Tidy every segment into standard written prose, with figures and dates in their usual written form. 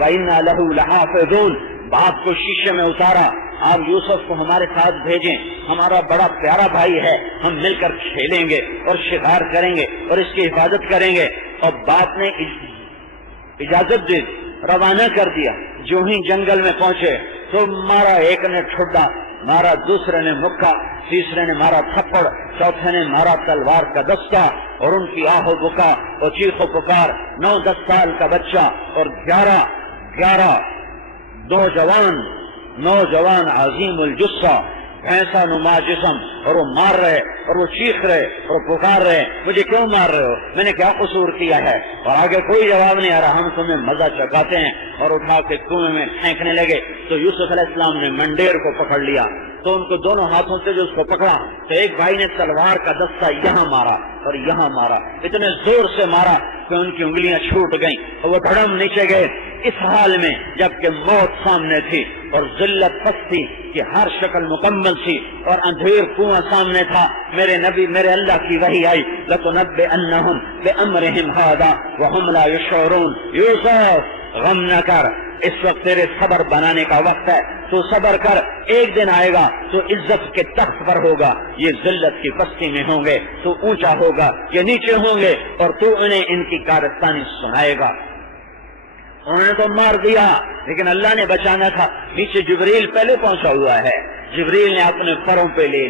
وَإِنَّا لَهُ لَحَافِظُونَ۔ باپ کو شیشے میں اتارا، آپ یوسف کو ہمارے ساتھ بھیجیں، ہمارا بڑا پیارا بھائی ہے، ہم مل کر کھیلیں گے اور شکار کریں گے اور اس کی حفاظت کریں گے۔ اور باپ نے اجازت دی، روانہ کر دیا۔ جو ہی جنگل میں پہنچے تو مارا، ایک نے ٹھڈا مارا، دوسرے نے مکہ، تیسرے نے مارا تھپڑ، چوتھے نے مارا تلوار کا دستہ، اور ان کی آہ و بکا اور چیخ و پکار۔ 9-10 سال کا بچہ اور 11 نوجوان عظیم الجثہ، ایسا نما جسم، اور وہ مار رہے اور وہ چیخ رہے اور پکار رہے، مجھے کیوں مار رہے ہو، میں نے کیا قصور کیا ہے؟ اور آگے کوئی جواب نہیں آ رہا، ہم تمہیں مزہ چکاتے ہیں، اور اٹھا کے کنویں میں پھینکنے لگے۔ تو یوسف علیہ السلام نے منڈیر کو پکڑ لیا، تو ان کو دونوں ہاتھوں سے جو اس کو پکڑا تو ایک بھائی نے تلوار کا دستہ یہاں مارا اور یہاں مارا، اتنے زور سے مارا کہ ان کی انگلیاں چھوٹ گئیں اور وہ دھڑم نیچے گئے۔ اس حال میں جبکہ موت سامنے تھی اور ذلت پستی کہ ہر شکل مکمل تھی اور اندھیر کنواں سامنے تھا، میرے نبی، میرے اللہ کی وحی آئی، لَتُنَبِّئَنَّهُمْ بِأَمْرِهِمْ هَذَا وَهُمْ لَا يَشْعُرُونَ۔ یوسف غم نہ کر، اس وقت تیرے صبر بنانے کا وقت ہے، تو صبر کر، ایک دن آئے گا تو عزت کے تخت پر ہوگا، یہ ذلت کی پستی میں ہوں گے، تو اونچا ہوگا، یہ نیچے ہوں گے، اور تو انہیں ان کی کارستانی سنائے گا۔ انہوں نے تو مار دیا، لیکن اللہ نے بچانا تھا۔ نیچے جبریل پہلے پہنچا ہوا ہے، جبریل نے اپنے پروں پہ لے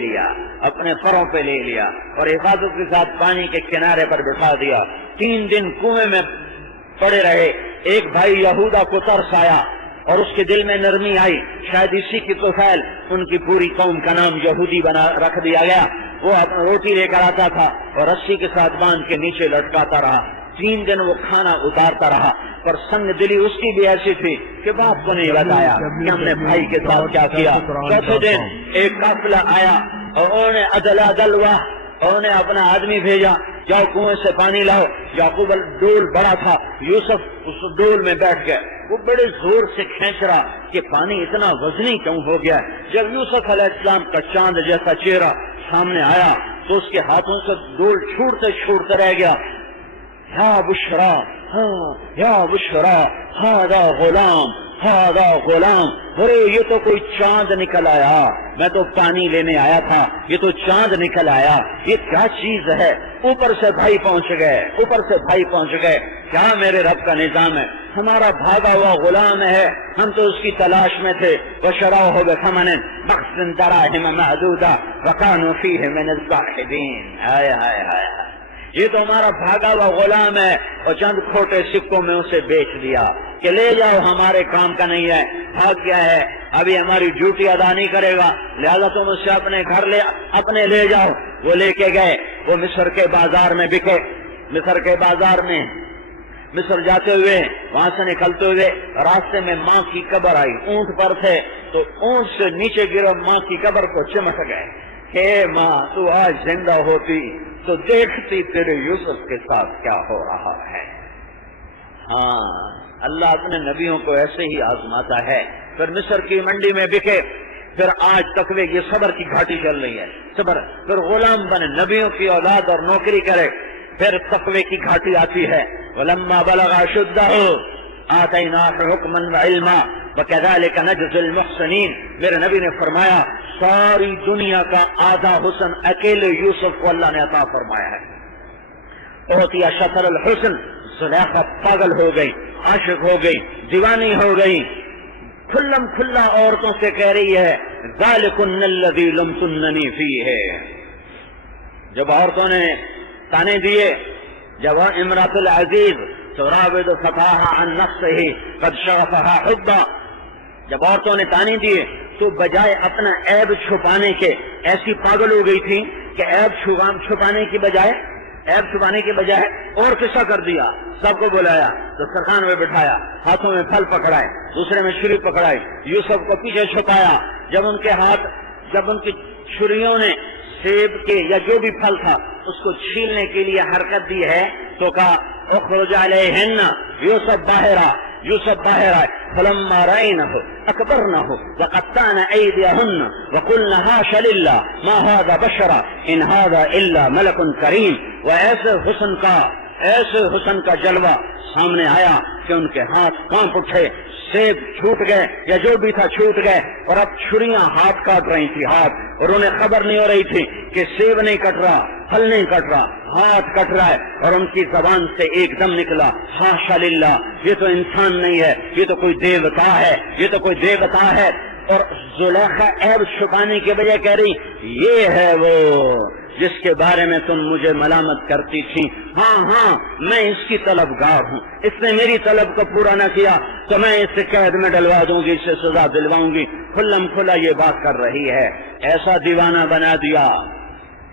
لیا اور حفاظت کے ساتھ پانی کے کنارے پر بٹھا دیا۔ 3 دن کنویں میں پڑے رہے۔ ایک بھائی یہودا کو ترس آیا اور اس کے دل میں نرمی آئی، شاید اسی کی طفیل ان کی پوری قوم کا نام یہودی بنا رکھ دیا گیا۔ وہ اپنا روٹی لے کر آتا تھا اور رسی کے ساتھ باندھ کے نیچے لٹکاتا رہا۔ 3 دن وہ کھانا اتارتا رہا، پر سنگ دلی اس کی بھی ایسی تھی کہ باپ کو نہیں بتایا کہ ہم نے بھائی کے ساتھ کیا کیا۔ چوتھے دن ایک قافلہ آیا اور انہوں نے عدل ہوا، انہوں نے اپنا آدمی بھیجا، جاؤ کنویں سے پانی لاؤ۔ یعقوب ڈول بڑا تھا، یوسف اس ڈول میں بیٹھ گئے، وہ بڑے زور سے کھینچ رہا کہ پانی اتنا وزنی کیوں ہو گیا ہے۔ جب یوسف علیہ السلام کا چاند جیسا چہرہ سامنے آیا تو اس کے ہاتھوں سے ڈول چھوٹتے رہ گیا۔ یا بشرا، یا بشرا، ہاذا غلام، ارے یہ تو کوئی چاند نکل آیا، میں تو پانی لینے آیا تھا، یہ تو چاند نکل آیا، یہ کیا چیز ہے؟ اوپر سے بھائی پہنچ گئے، کیا میرے رب کا نظام ہے؟ ہمارا بھاگا ہوا غلام ہے، ہم تو اس کی تلاش میں تھے۔ وَشَرَوْهُ بِثَمَنٍ بَخْسٍ دَرَاهِمَ مَعْدُودَةٍ وَكَانُوا فِيهِ مِنَ الزَّاهِدِينَ۔ ہائے، یہ تو ہمارا بھاگا ہوا غلام ہے، اور چند کھوٹے سکوں میں اسے بیچ دیا کہ لے جاؤ، ہمارے کام کا نہیں ہے، بھاگ گیا ہے، ابھی ہماری ڈیوٹی ادا نہیں کرے گا، لہذا تم اسے اپنے گھر اپنے لے جاؤ۔ وہ لے کے گئے، وہ مصر کے بازار میں بکے۔ مصر جاتے ہوئے، وہاں سے نکلتے ہوئے راستے میں ماں کی قبر آئی، اونٹ پر تھے تو اونٹ سے نیچے گرو، ماں کی قبر کو چمٹ گئے کہ ماں تو آج زندہ ہوتی تو دیکھتی تیرے یوسف کے ساتھ کیا ہو رہا ہے۔ ہاں، اللہ اپنے نبیوں کو ایسے ہی آزماتا ہے۔ پھر مصر کی منڈی میں بکے، پھر آج تقوی کی صبر کی گھاٹی چل رہی ہے، صبر، پھر غلام بنے، نبیوں کی اولاد اور نوکری کرے، پھر تقوی کی گھاٹی آتی ہے۔ وَلَمَّا بَلَغَ أَشُدَّهُ آتَيْنَاهُ حُكْمًا وَعِلْمًا وَكَذَلِكَ نَجْزِي الْمُحْسِنِينَ۔ میرے نبی نے فرمایا ساری دنیا کا آدھا حسن اکیلے یوسف کو اللہ نے عطا فرمایا ہے۔ اوتیہ شطر الحسن، زلیخا پاگل ہو گئی، عاشق ہو گئی، دیوانی ہو گئی، کھلم کھلا عورتوں سے کہہ رہی ہے ذَلِكُنَّ الَّذِي لَمْتُنَّنِي فِيهِ۔ جب عورتوں نے تانے دیے، جب امرأۃ العزیز تراود فتاها عن نفسه قد شغفها حبا، جب عورتوں نے تانے دیے تو بجائے اپنا عیب چھپانے کے ایسی پاگل ہو گئی تھی کہ عیب چھپانے کی بجائے اور قصہ کر دیا۔ سب کو بلایا، دسترخوان میں بٹھایا، ہاتھوں میں پھل پکڑائے، دوسرے میں چھری پکڑائی، یوسف کو پیچھے چھپایا۔ جب ان کی چھریوں نے سیب کے یا جو بھی پھل تھا اس کو چھیلنے کے لیے حرکت دی ہے تو کہا اخرج علیہن، یوسف باہر آئے۔ فلما رأینہ اکبرنہ وقطعن ایدیہن وقلن حاش للہ ما ھذا بشرا ان ھذا الا ملک کریم۔ وہ ایسے حسن کا جلوہ سامنے آیا کہ ان کے ہاتھ کانپ اٹھے، سیب چھوٹ گئے یا جو بھی تھا چھوٹ گئے، اور اب چھریاں ہاتھ کاٹ رہی تھی ہاتھ، اور انہیں خبر نہیں ہو رہی تھی کہ سیب نہیں کٹ رہا، پھل نہیں کٹ رہا، ہاتھ کٹ رہا ہے، اور ان کی زبان سے ایک دم نکلا حاشا للہ، یہ تو انسان نہیں ہے، یہ تو کوئی دیوتا ہے، یہ تو کوئی دیوتا ہے۔ اور زلیخا عیب چھپانے کی وجہ کہہ رہی یہ ہے وہ جس کے بارے میں تم مجھے ملامت کرتی تھی، ہاں ہاں میں اس کی طلبگار ہوں، اس نے میری طلب کو پورا نہ کیا تو میں اسے قید میں ڈلوا دوں گی، اسے سزا دلواؤں گی، کھلم کھلا یہ بات کر رہی ہے، ایسا دیوانہ بنا دیا۔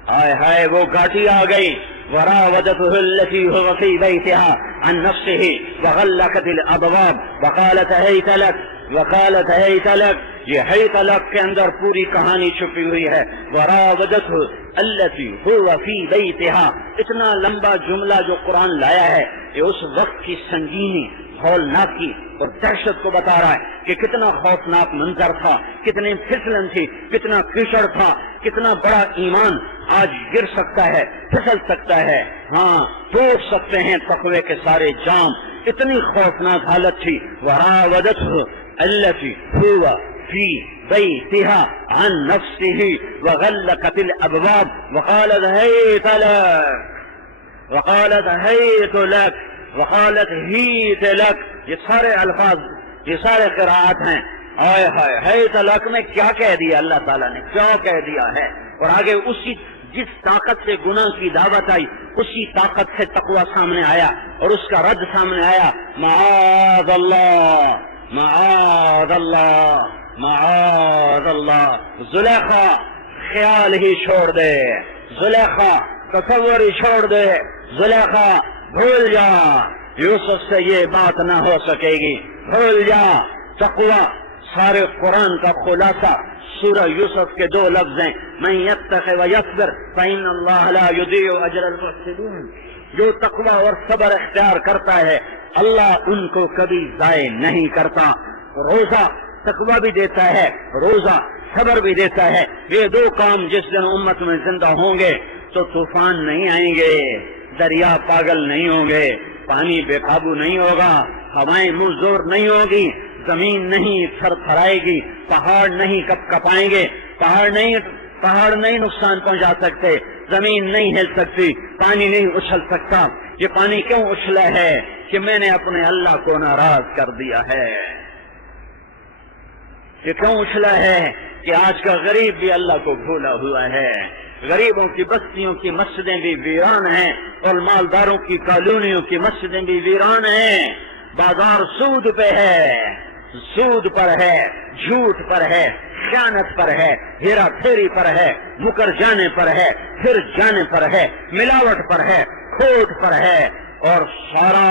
ہائے ہائے وہ گھاٹی آ گئی، وراودته التي هو في بيتها عن نفسه وغلقت الابواب وقالت هيت لك، یہ ہیت لک کے اندر پوری کہانی چھپی ہوئی ہے۔ وراودته التي هو في بيتها، اتنا لمبا جملہ جو قرآن لایا ہے یہ اس وقت کی سنگینی، ہولناکی اور دہشت کو بتا رہا ہے کہ کتنا خوفناک منظر تھا، کتنی پھسلن تھی، کتنا کیچڑ تھا، کتنا بڑا ایمان آج گر سکتا ہے، پھسل سکتا ہے، ہاں ٹوٹ سکتے ہیں تقوی کے سارے جام، اتنی خوفناک حالت تھی۔ وراودته التي هو في بيتها عن نفسه وغلقت الابواب وقالت هيت لك وقالت هيت لك، یہ سارے الفاظ، یہ سارے قراءات ہیں۔ آئے ہائے ہیت لک میں کیا کہہ دیا اللہ تعالیٰ نے، کیا کہہ دیا ہے، اور آگے اسی جس طاقت سے گناہ کی دعوت آئی اسی طاقت سے تقوی سامنے آیا اور اس کا رد سامنے آیا۔ معاذ اللہ معاذ اللہ معاذ اللہ۔ زلیخا خیال ہی چھوڑ دے، زلیخا تصور ہی چھوڑ دے، زلیخا بھول جا، یوسف سے یہ بات نہ ہو سکے گی، بھول جا۔ تقوی سارے قرآن کا خلاصہ سورہ یوسف کے دو لفظ ہیں، من یتق ویصبر فإن اللہ لا یضیع اجر المحسنین، جو تقوی اور صبر اختیار کرتا ہے اللہ ان کو کبھی ضائع نہیں کرتا۔ روزہ تقوی بھی دیتا ہے، روزہ صبر بھی دیتا ہے، یہ دو کام جس دن امت میں زندہ ہوں گے تو طوفان نہیں آئیں گے، دریا پاگل نہیں ہوں گے، پانی بے قابو نہیں ہوگا، ہوائیں منہ زور نہیں ہوگی، زمین نہیں تھر تھرائے گی، پہاڑ نہیں کپ کپائیں گے، پہاڑ نہیں نقصان پہنچا سکتے، زمین نہیں ہل سکتی، پانی نہیں اچھل سکتا۔ یہ پانی کیوں اچھلا ہے کہ میں نے اپنے اللہ کو ناراض کر دیا ہے، یہ کیوں اچھلا ہے کہ آج کا غریب بھی اللہ کو بھولا ہوا ہے، غریبوں کی بستیوں کی مسجدیں بھی ویران ہیں اور مالداروں کی کالونیوں کی مسجدیں بھی ویران ہیں، بازار سود پہ ہے، سود پر ہے، جھوٹ پر ہے، خیانت پر ہے، ہیرا پھیری پر ہے، مکر جانے پر ہے، پھر جانے پر ہے، ملاوٹ پر ہے، کھوٹ پر ہے، اور سارا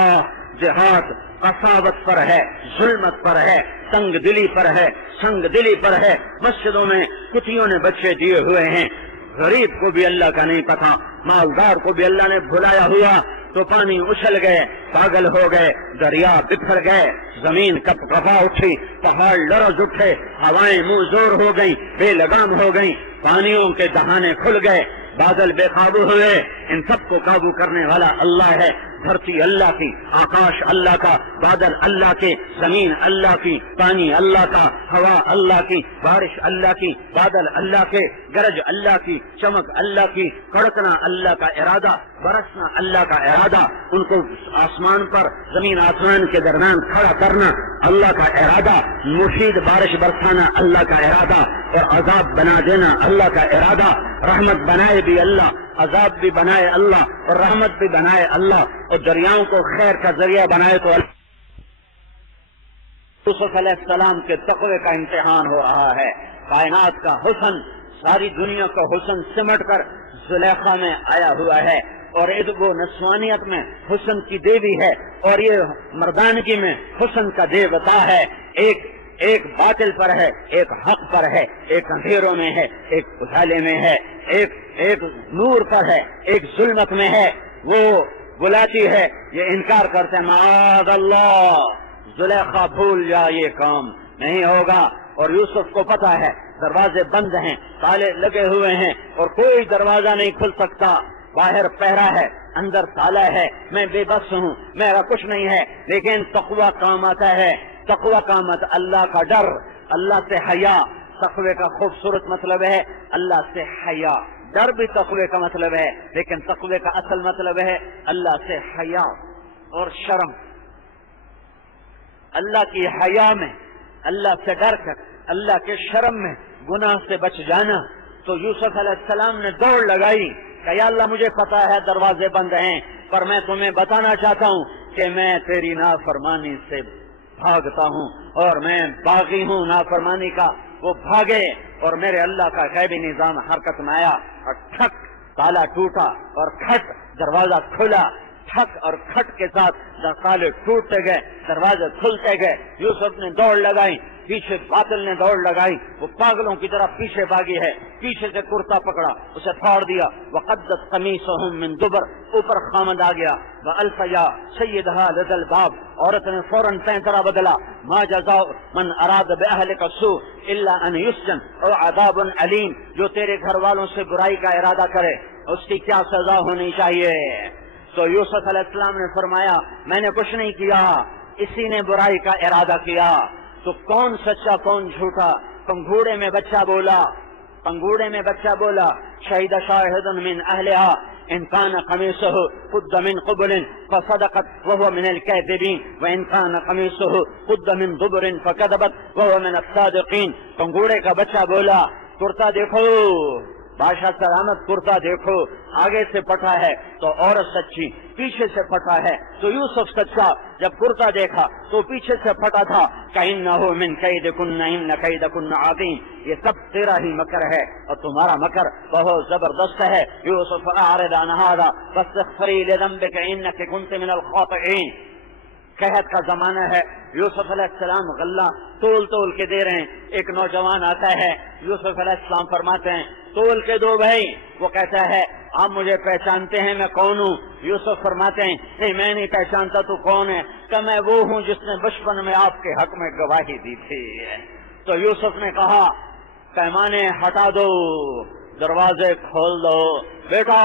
جہاد قساوت پر ہے، ظلمت پر ہے، تنگ دلی پر ہے، سنگ دلی پر ہے۔ مسجدوں میں کتیوں نے بچے دیے ہوئے ہیں، غریب کو بھی اللہ کا نہیں پتا، مالدار کو بھی اللہ نے بھلایا ہوا، تو پانی اچھل گئے، پاگل ہو گئے، دریا بکھر گئے، زمین کپ کپا اٹھی، پہاڑ لرز اٹھے، ہوائیں منہ زور ہو گئیں، بے لگام ہو گئیں، پانیوں کے دہانے کھل گئے، بادل بے قابو ہوئے۔ ان سب کو قابو کرنے والا اللہ ہے، دھرتی اللہ کی، آکاش اللہ کا، بادل اللہ کے، زمین اللہ کی، پانی اللہ کا، ہوا اللہ کی، بارش اللہ کی، بادل اللہ کے، گرج اللہ کی، چمک اللہ کی، کڑکنا اللہ کا ارادہ، برسنا اللہ کا ارادہ، ان کو آسمان پر زمین آسمان کے درمیان کھڑا کرنا اللہ کا ارادہ، مفید بارش برسانا اللہ کا ارادہ، اور عذاب بنا دینا اللہ کا ارادہ، رحمت بنائے بھی اللہ، عذاب بھی بنائے اللہ، اور رحمت بھی بنائے اللہ، اور دریاؤں کو خیر کا ذریعہ بنائے تو اللہ۔ یوسف علیہ السلام کے تقوی کا امتحان ہو رہا ہے، کائنات کا حسن، ساری دنیا کا حسن سمٹ کر زلیخا میں آیا ہوا ہے، اور ادب و نسوانیت میں حسن کی دیوی ہے، اور یہ مردانگی میں حسن کا دیوتا ہے، ایک باطل پر ہے، ایک حق پر ہے، ایک اندھیروں میں ہے، ایک اجالے میں ہے، ایک نور پر ہے، ایک ظلمت میں ہے۔ وہ بلاتی ہے، یہ انکار کرتے ہیں، معاذ اللہ، زلیخا بھول جا، یہ کام نہیں ہوگا۔ اور یوسف کو پتا ہے دروازے بند ہیں، تالے لگے ہوئے ہیں، اور کوئی دروازہ نہیں کھل سکتا، باہر پہرا ہے، اندر تالا ہے، میں بے بس ہوں، میرا کچھ نہیں ہے، لیکن تقوی کام آتا ہے۔ تقوی کام آتا، اللہ کا ڈر، اللہ سے حیا۔ تقوی کا خوبصورت مطلب ہے اللہ سے حیا۔ ڈر بھی تقوی کا مطلب ہے، لیکن تقوی کا اصل مطلب ہے اللہ سے حیا اور شرم۔ اللہ کی حیا میں، اللہ سے ڈر کر، اللہ کے شرم میں گناہ سے بچ جانا۔ تو یوسف علیہ السلام نے دوڑ لگائی کہ یا اللہ مجھے پتا ہے دروازے بند ہیں، پر میں تمہیں بتانا چاہتا ہوں کہ میں تیری نافرمانی سے بھاگتا ہوں، اور میں باغی ہوں نافرمانی کا۔ وہ بھاگے اور میرے اللہ کا غیبی نظام حرکت میں آیا، اور ٹھک تالا ٹوٹا اور کھٹ دروازہ کھلا۔ ٹھک اور کھٹ کے ساتھ تالے ٹوٹتے گئے، دروازے کھلتے گئے۔ یوسف نے دوڑ لگائی، پیچھے باطل نے دوڑ لگائی، وہ پاگلوں کی طرح پیچھے بھاگی ہے، پیچھے سے کرتا پکڑا، اسے پھاڑ دیا۔ وقدت قمیصہم من دبر، اوپر خامد آ گیا۔ والفیا سیدہا لدى الباب، عورت نے فوراً پینترا بدلا۔ ما جزاء من اراد باہلک السوء الا ان یسجن او عذاب علیم، جو تیرے گھر والوں سے برائی کا ارادہ کرے اس کی کیا سزا ہونی چاہیے؟ تو یوسف علیہ السلام نے فرمایا میں نے کچھ نہیں کیا، اسی نے برائی کا ارادہ کیا۔ تو کون سچا کون جھوٹا؟ پنگوڑے میں بچہ بولا، پنگوڑے میں بچہ بولا، شہید شاہد من اہلہا ان کان قمیصہ قد من قبل فصدقت وهو من الكاذبین وان کان قمیصہ قد من دبر فكذبت وهو من الصادقین۔ پنگوڑے کا بچہ بولا کرتا دیکھو، بادشاہ سلامت کرتا دیکھو، آگے سے پھٹا ہے تو عورت سچی، پیچھے سے پھٹا ہے تو یوسف سچا۔ جب کرتا دیکھا تو پیچھے سے پھٹا تھا۔ کَإِنَّهُ مِن كَيْدِكُنَّ إِنَّ كَيْدَكُنَّ عَظِيمٌ، یہ سب تیرا ہی مکر ہے اور تمہارا مکر بہت زبردست ہے۔ یوسف اعرض عن هذا واستغفری لذنبک انک کنت من الخاطئین۔ قحط کا زمانہ ہے، یوسف علیہ السلام غلہ تول تول کے دے رہے ہیں۔ ایک نوجوان آتا ہے، یوسف علیہ السلام فرماتے ہیں تول کے دو بھائی۔ وہ کہتا ہے آپ مجھے پہچانتے ہیں میں کون ہوں؟ یوسف فرماتے ہیں نہیں میں نہیں پہچانتا، تو کون ہے؟ کہ میں وہ ہوں جس نے بچپن میں آپ کے حق میں گواہی دی تھی۔ تو یوسف نے کہا پیمانے ہٹا دو، دروازے کھول دو، بیٹا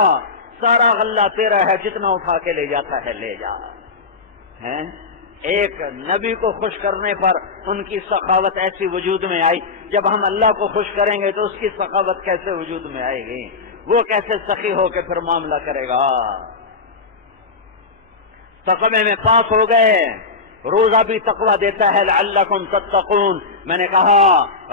سارا غلہ تیرا ہے، جتنا اٹھا کے لے جاتا ہے لے جا۔ ایک نبی کو خوش کرنے پر ان کی سخاوت ایسی وجود میں آئی، جب ہم اللہ کو خوش کریں گے تو اس کی سخاوت کیسے وجود میں آئے گی؟ وہ کیسے سخی ہو کے پھر معاملہ کرے گا؟ تقوی میں پاک ہو گئے۔ روزہ بھی تقوی دیتا ہے لعلکم تتقون۔ میں نے کہا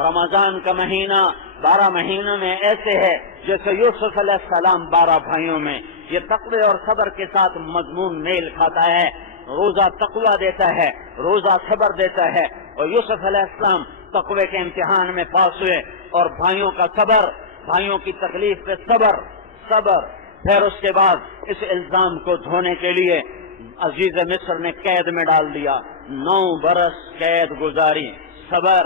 رمضان کا مہینہ 12 مہینوں میں ایسے ہے جیسے یوسف علیہ السلام 12 بھائیوں میں۔ یہ تقوی اور صبر کے ساتھ مضمون میل کھاتا ہے۔ روزہ تقوی دیتا ہے، روزہ صبر دیتا ہے، اور یوسف علیہ السلام تقوی کے امتحان میں پاس ہوئے، اور بھائیوں کا صبر، بھائیوں کی تکلیف پہ صبر۔ پھر اس کے بعد اس الزام کو دھونے کے لیے عزیز مصر نے قید میں ڈال دیا، 9 برس قید گزاری۔ صبر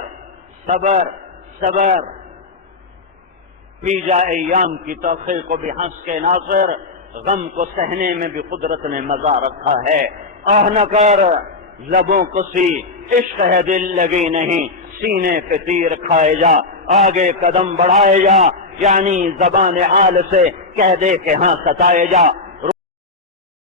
پی جا ایام کی تلخی کو بھی ہنس کے ناصر، غم کو سہنے میں بھی قدرت نے مزہ رکھا ہے۔ آہ نہ کر لبوں کو سی، عشق ہے دل لگی نہیں، سینے پہ تیر کھائے جا، آگے قدم بڑھائے جا، یعنی زبان حال سے کہہ دے کہ ہاں ستائے جا۔